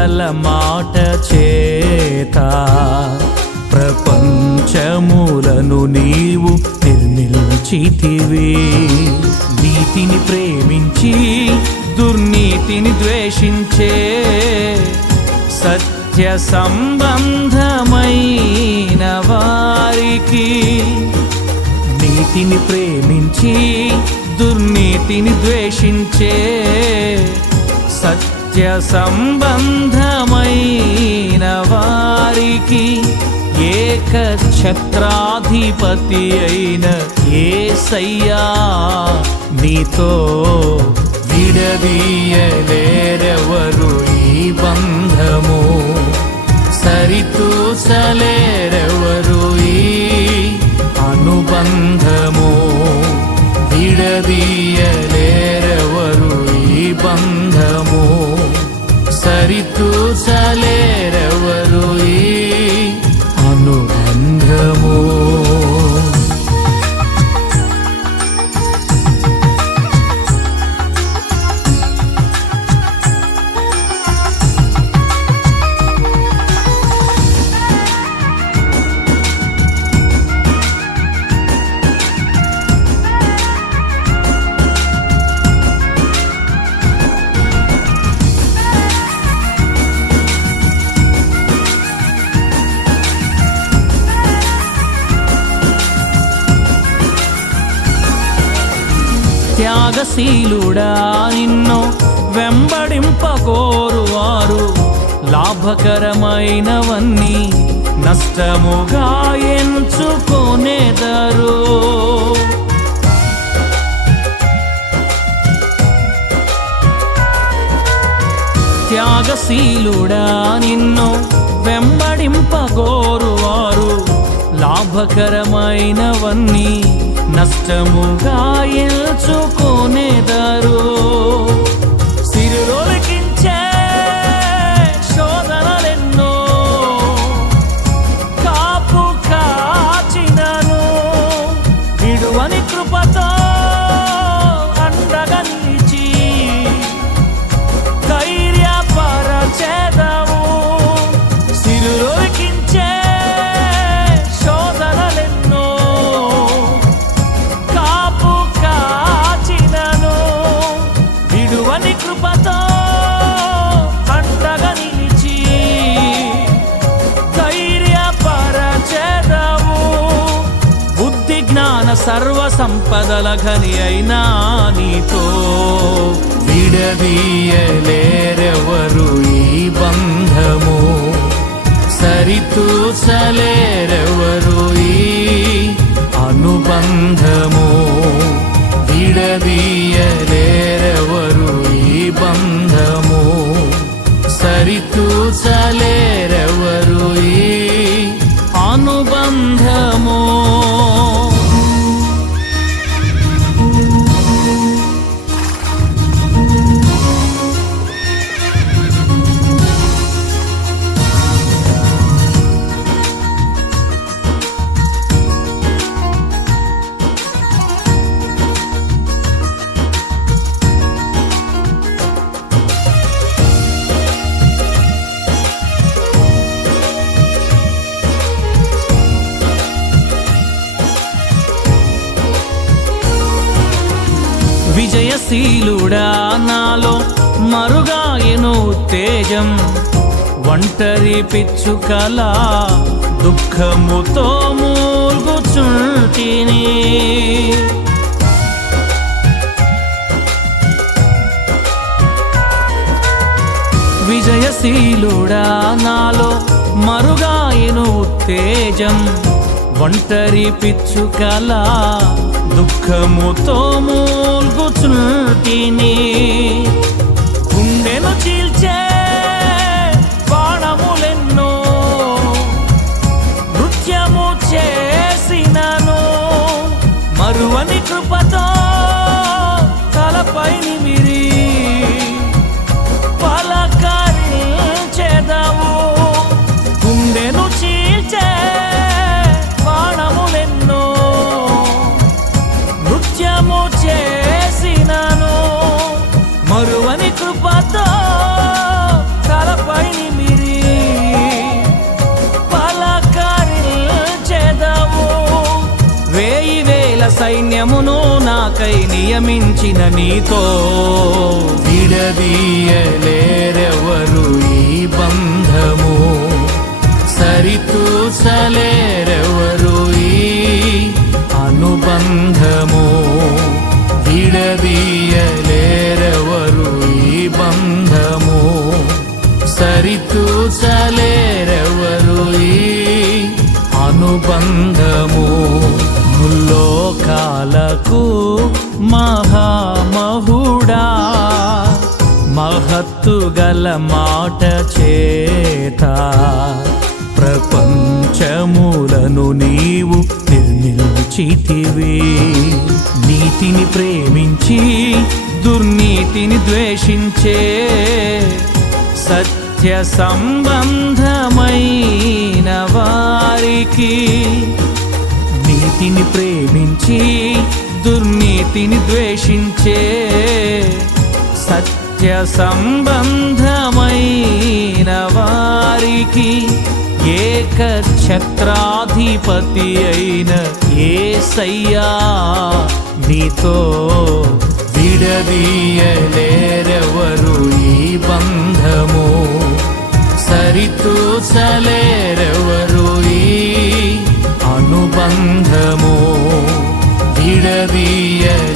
మహత్తుగల మాట చేత ప్రపంచములను నీవు నిర్మించితివి. నీతిని ప్రేమించి దుర్నీతిని ద్వేషించే సత్య సంబంధమైన వారికి నీతిని ప్రేమించి దుర్నీతిని ద్వేషించే సత్య సంబంధమైన వారికి ఏక ఛత్రాధిపతి అయిన ఏసయ్యా నీతో విడదీయలేరెవరు ఈ బంధము? సరితూసలేరెవరు ఈ అనుబంధము? విడదీయలేరెవరు ఈ బంధము సరితూసలేరెవరు ఈ అనుబంధము? త్యాగశీలుడా నిన్ను వెంబడింపకోరువారు. లాభకరమైనవన్నీ నష్టముగా ఎంచుకొనేదరు. త్యాగశీలుడా నిన్ను వెంబడింపగోరువారు లాభకరమైనవన్నీ నష్టముగా ఎంచుకొనేదరు. జ్ఞాన సర్వ సంపదల ఘని అయినా నీతో. విడదీయలేరెవరు ఈ బంధము? సరితూచలేరెవరు ఈ అనుబంధము? విడదీయ విజయశీలుడా నాలో మరుగాయను తేజం ఒంటరి పిచ్చుకల దుఃఖముతో మూల్గుచుంటిని. విజయశీలుడా నాలో మరుగాయను తేజం ఒంటరి పిచ్చుకల దుఃఖముతో మూల్గు স্মৃতিনী ప్రియమించిన నీతో విడదీయలేరెవరు ఈ బంధము? సరితూసలే మహత్తు గల మాట చేత ప్రపంచములను నీవు నిర్మించితివి. నీతిని ప్రేమించి దుర్నీతిని ద్వేషించే సత్య సంబంధమైన వారికి నీతిని ప్రేమించి దుర్నీతిని ద్వేషించే సత్య సంబంధమైన వారికి ఏక ఛత్రాధిపతి అయిన ఏసయ్యా నీతో విడదీయలేరెవరు ఈ బంధము? సరితూచలేరెవరు ఈ అనుబంధము? విడదీయలేరెవరు